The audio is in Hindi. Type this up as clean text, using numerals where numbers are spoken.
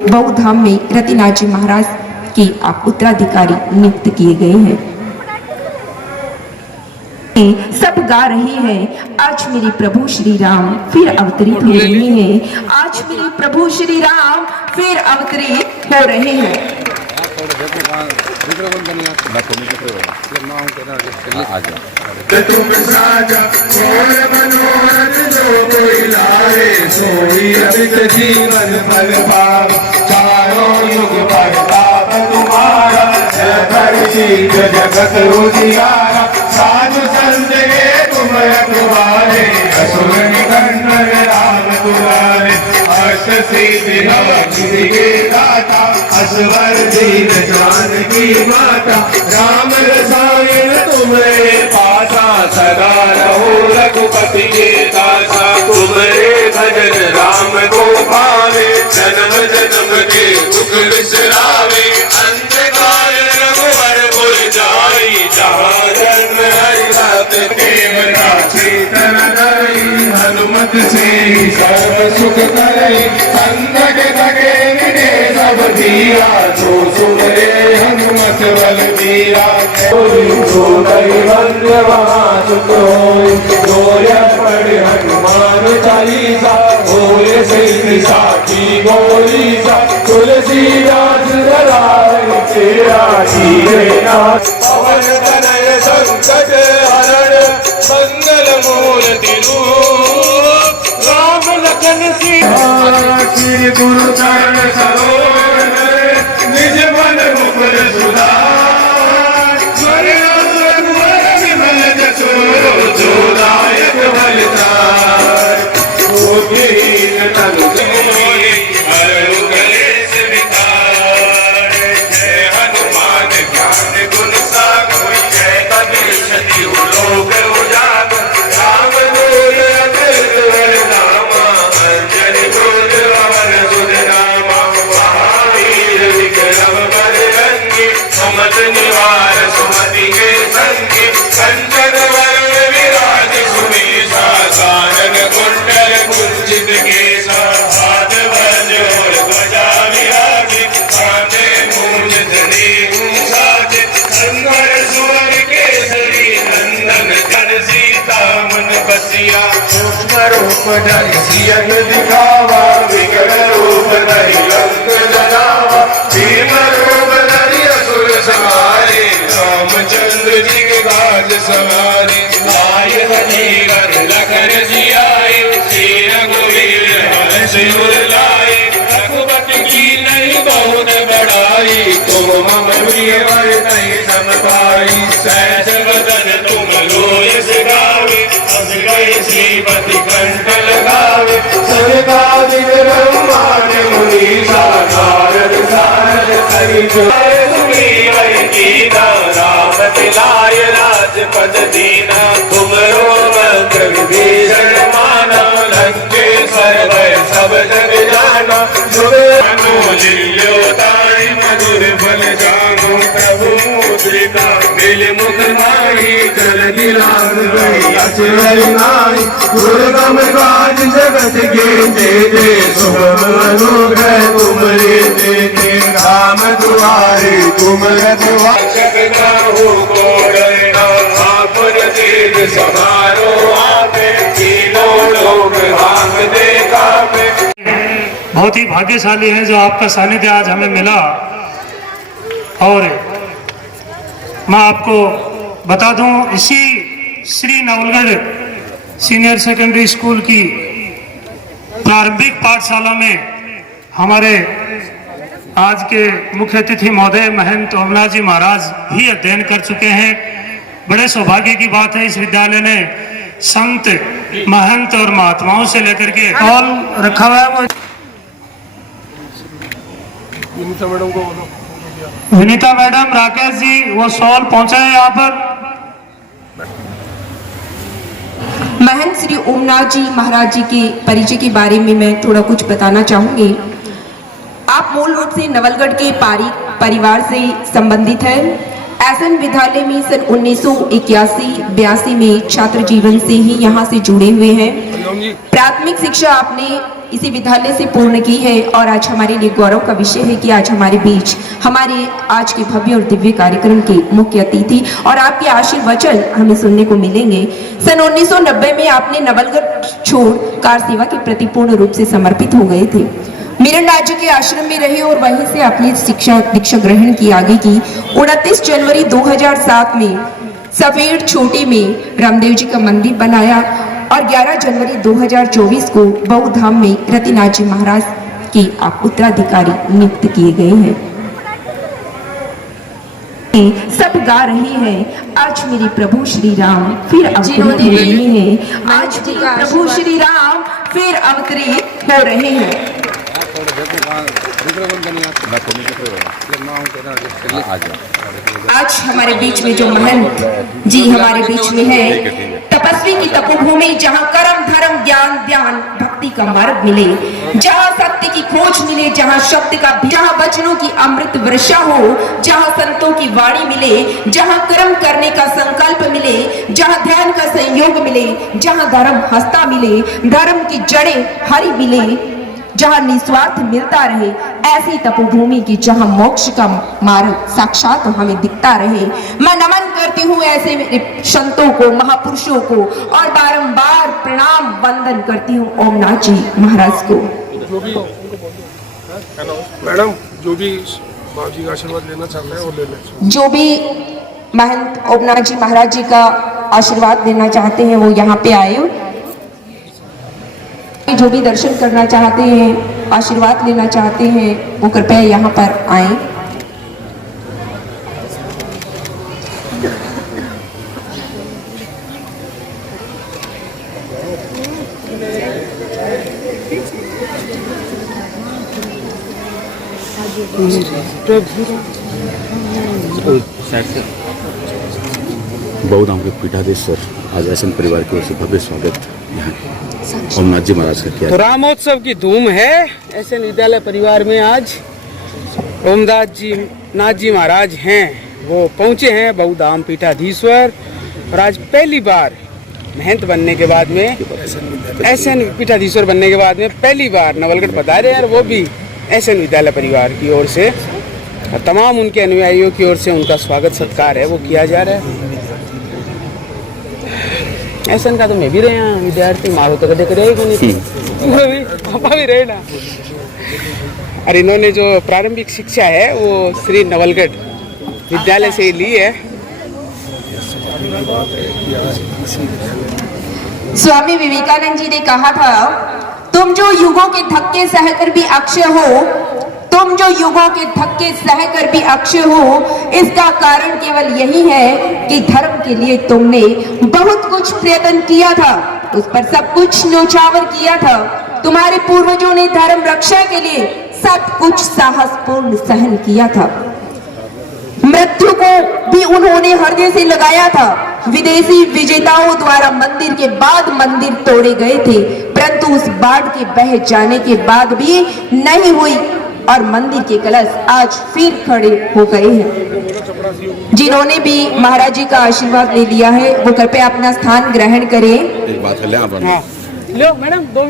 बौद्ध धाम में रतिनाथ जी महाराज के आप उत्तराधिकारी नियुक्त किए गए हैं। सब गा रहे हैं, आज मेरे प्रभु श्री राम फिर अवतरित हो रहे हैं, आज मेरे प्रभु श्री राम फिर अवतरित हो रहे हैं। तुम साजा और मनोरथ जो कोई लाए, सोई अमित जीवन फल पाव, चारों युग प्रताप तुम्हारा, जगत उजियारा, साधु संत के तुम रखवारे, असुर निकंदन राम दुलारे, अष्ट सिद्धि नवनिधि के दाता, असवर दीन जानकी माता, राम रसायन तुम्हारे पासा, सदा रहो रघुपति के दासा, तुम्हारे भजन राम को पावे, जन्म जन्म के दुख विसरावे, अंधकार रघुवर पुर जाई, जहाँ जन्म हरि भक्त प्रेम नाथी, तन धरि हनुमत से सर्व सुख करे, अंधक थके मिटे सब धीरा, जो सुने हनुमत बल वीरा, जो कई वंद्य वहाँ सुख होय, जो यश पढ़े हनुमान चालीसा, होय सिद्धि साखी गौरीसा, तुलसीदास सदा तेरा जीवे नाथ, पवन तनय संकट हरण, मंगल मूर्ति रूप, राम लखन सीता, श्री गुरु चरण सरोज, निज मन मुकुर सुधार, विमल जसो जो दायक बलचार, भूमिहीन तनु मोहि हरहु कलेश विकार, जय हनुमान ज्ञान गुण सागर, जय कबीर शत्रु लोक उजागर, राम दूत अतुलित बल धामा, अंजनी पुत्र पवन सुत नामा, महावीर विक्रम बजरंगी, सुमति निवार सुमति के संगी, कंचन वरण विराज सुमेषा, कानन कुंडल कुंचित केसा, हाथ वज्र और ध्वजा विराजे, कांधे मूंज जनेऊ साजे, संवर सुवर केसरी नंदन, जन सीता मन बसिया, सूक्ष्म रूप धरि सियन दिखावा, विकट रूप धरि लंक जलावा, भीम रूप धरि असुर संहारे, रामचंद्र जी के काज सवारे, लाय रघुवीर लखन जियाए, श्री रघुवीर हर्ष उर लाए, रघुपति की नहीं बहुत बड़ाई, तुम मम प्रिय नहीं सम पाई, सहज वदन तुम लोय सिखावे, हंस गए श्रीपति कंठ लगावे, सनकादिक ब्रह्मांड मुनीसा, नारद सारद सहित सुग्रीव कीना, राम मिलाय राजपद दीना, तुमरो मंत्र विभीषण माना, लंकेश्वर भय सब जग जाना, मनोलियो तारि मधुर फल जानो, प्रभु मुद्रिका मिल मुख माही, जल गिलास गई अचरज नाई, दुर्गम काज जगत के तेजे, सुगम अनुग्रह तुमरे तेजे, राम दुआरे तुम रखवारे, हो को डरना, आपन तेज समारो आपे, तीनों लोग भाग देखा पे। बहुत ही भाग्यशाली है जो आपका सानिध्य आज हमें मिला। और मैं आपको बता दूं, इसी Shri Nawalgarh senior secondary school की प्रारंभिक पाठशाला में हमारे आज के मुख्य अतिथि महोदय महंत ओमनाथ जी महाराज भी अध्ययन कर चुके हैं। बड़े सौभाग्य की बात है, इस विद्यालय ने संत महंत और महात्माओं से लेकर के हॉल रखा हुआ है। वो विनीता मैडम, राकेश जी, वो सॉल पहुंचा है यहाँ पर। महंत श्री ओमनाथ जी महाराज जी के परिचय के बारे में मैं थोड़ा कुछ बताना चाहूंगी। आप मूल रूप से नवलगढ़ के परिवार से संबंधित हैं। एसएन विद्यालय में सन 1981-82 में छात्र जीवन से ही यहाँ से जुड़े हुए हैं। प्राथमिक शिक्षा आपने इसी विद्यालय से पूर्ण की है और आज हमारे लिए गौरव का विषय है कि आज हमारे बीच हमारे आज के भव्य और दिव्य कार्यक्रम के मुख्य अतिथि और आपके आशीर्वचन हमें सुनने को मिलेंगे। सन 1990 में आपने नवलगढ़ छोड़ कार सेवा के प्रति पूर्ण रूप से समर्पित हो गए थे। मिरण राज्य के आश्रम में रहे और वहीं से अपनी दीक्षा ग्रहण की आगे की। 29 जनवरी 2007 में सफेद छोटी में रामदेव जी का मंदिर बनाया और 11 जनवरी 2024 को बौद्ध धाम में रतिनाथ जी महाराज के आप उत्तराधिकारी नियुक्त किए गए हैं। सब गा रहे हैं आज मेरे प्रभु श्री राम फिर अवतरित हो रहे हैं। आज मेरे प्रभु श्री राम फिर अवतरित हो रहे हैं। आज हमारे बीच में जो महंत जी हमारे बीच में है, तपस्वी की तपोभूमि जहाँ कर्म धर्म ज्ञान ध्यान भक्ति का मार्ग मिले, जहाँ सत्य की खोज मिले, जहाँ शब्द का जहाँ वचनों की अमृत वर्षा हो, जहाँ संतों की वाणी मिले, जहाँ कर्म करने का संकल्प मिले, जहाँ ध्यान का संयोग मिले, जहाँ धर्म हस्ता मिले, धर्म की जड़ें हरी मिले, जहाँ निस्वार्थ मिलता रहे, ऐसी तपोभूमि की जहाँ मोक्ष का मार्ग साक्षात हमें दिखता रहे। मैं नमन करती हूँ ऐसे मेरे संतों को, महापुरुषों को और बारंबार प्रणाम वंदन करती हूँ ओमनाथ जी महाराज को। मैडम जो भी बाबूजी का आशीर्वाद लेना चाहते हैं वो ले लें। जो भी महंत ओमनाथ जी महाराज जी का आशीर्वाद लेना चाहते हैं वो यहाँ पे आए। जो भी दर्शन करना चाहते हैं, आशीर्वाद लेना चाहते हैं, वो कृपया यहाँ पर आएं। बौद्ध धाम के पीठाधीश्वर आज ऐसे परिवार की ओर से भव्य स्वागत यहाँ ओमनाथ जी महाराज का किया। तो रामोत्सव की धूम है ऐसे विद्यालय परिवार में। आज ओमनाथ जी महाराज हैं, वो पहुंचे हैं बौद्ध धाम पीठाधीश्वर और आज पहली बार महंत बनने के बाद में, ऐसे पीठाधीश्वर बनने के बाद में पहली बार नवलगढ़ पधारे हैं और वो भी ऐसे विद्यालय परिवार की ओर से और तमाम उनके अनुयायियों की ओर से उनका स्वागत सत्कार है वो किया जा रहा है। ऐसा का तो मैं भी रहे हैं विद्यार्थी, माँ तो कदे करेगा नहीं, पापा भी रहे ना। और इन्होंने जो प्रारंभिक शिक्षा है वो श्री नवलगढ़ विद्यालय से ली है। स्वामी विवेकानंद जी ने कहा था, तुम जो युगों के धक्के सहकर भी अक्षय हो, तुम जो युगों के धक्के सहकर भी अक्षय हो, इसका कारण केवल यही है कि धर्म के लिए तुमने बहुत कुछ प्रयत्न किया था, उस पर सब कुछ न्योछावर किया था। तुम्हारे पूर्वजों ने धर्म रक्षा के लिए सब कुछ साहसपूर्ण सहन किया था। मृत्यु को भी उन्होंने हृदय से लगाया था। विदेशी विजेताओं द्वारा मंदिर के बाद मंदिर तोड़े गए थे, परंतु उस बाढ़ के बह जाने के बाद भी नहीं हुई और मंदिर के कलश आज फिर खड़े हो गए हैं। जिन्होंने भी महाराज जी का आशीर्वाद ले लिया है वो कृपया अपना स्थान ग्रहण करें। एक बात है, हाँ, लो मैडम।